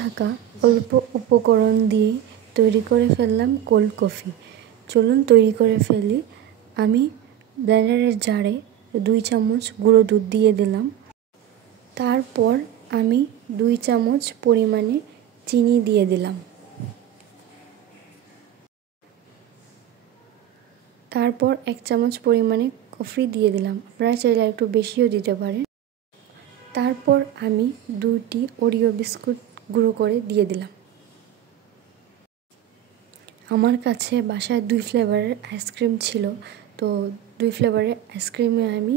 থাকা অল্প উপকরণ দিয়ে তৈরি করে ফেললাম কোল্ড কফি। চলুন তৈরি করে ফেলি। আমি ব্লেন্ডারের জারে 2 চামচ গুঁড়ো দুধ দিয়ে দিলাম। তারপর আমি 2 চামচ পরিমাণে চিনি দিয়ে দিলাম। তারপর 1 চামচ পরিমাণে কফি দিয়ে দিলাম। আপনারা চাইলে একটু বেশিও দিতে পারেন। তারপর আমি 2টি ওরিও বিস্কুট গুঁড়ো করে দিয়ে দিলাম। আমার কাছে বাসায় 2 ফ্লেভারের আইসক্রিম ছিল, তো 2 ফ্লেভারের আইসক্রিমে আমি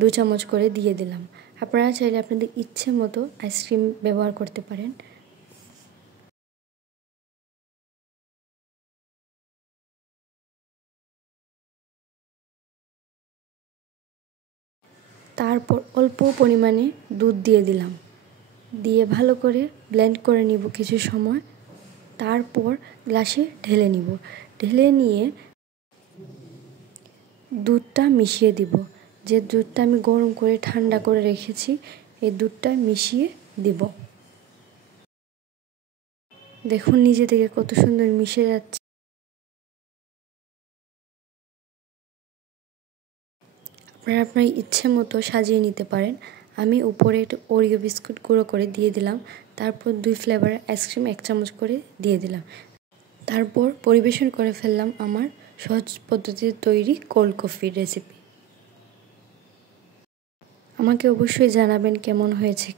2 চামচ করে দিয়ে দিলাম। আপনারা চাইলে আপনাদের ইচ্ছে মতো আইসক্রিম ব্যবহার করতে পারেন। তারপর অল্প পরিমাণে দুধ দিয়ে দিলাম, দিয়ে ভালো করে ব্লেন্ড করে নিব কিছু সময়। তারপর গ্লাসে ঢেলে নিব। ঢেলে নিয়ে দুধটা মিশিয়ে দিব। যে দুধটা আমি গরম করে ঠান্ডা করে রেখেছি, এই দুধটা মিশিয়ে দিব। দেখুন নিজে থেকে কত সুন্দর মিশে যাচ্ছে। আপনারা আপনার ইচ্ছে মতো সাজিয়ে নিতে পারেন। আমি উপরে একটু ওরিও বিস্কুট গুঁড়ো করে দিয়ে দিলাম। তারপর 2 ফ্লেভারের আইসক্রিম 1 চামচ করে দিয়ে দিলাম। তারপর পরিবেশন করে ফেললাম আমার সহজ পদ্ধতিতে তৈরি কোল্ড কফির রেসিপি। আমাকে অবশ্যই জানাবেন কেমন হয়েছে।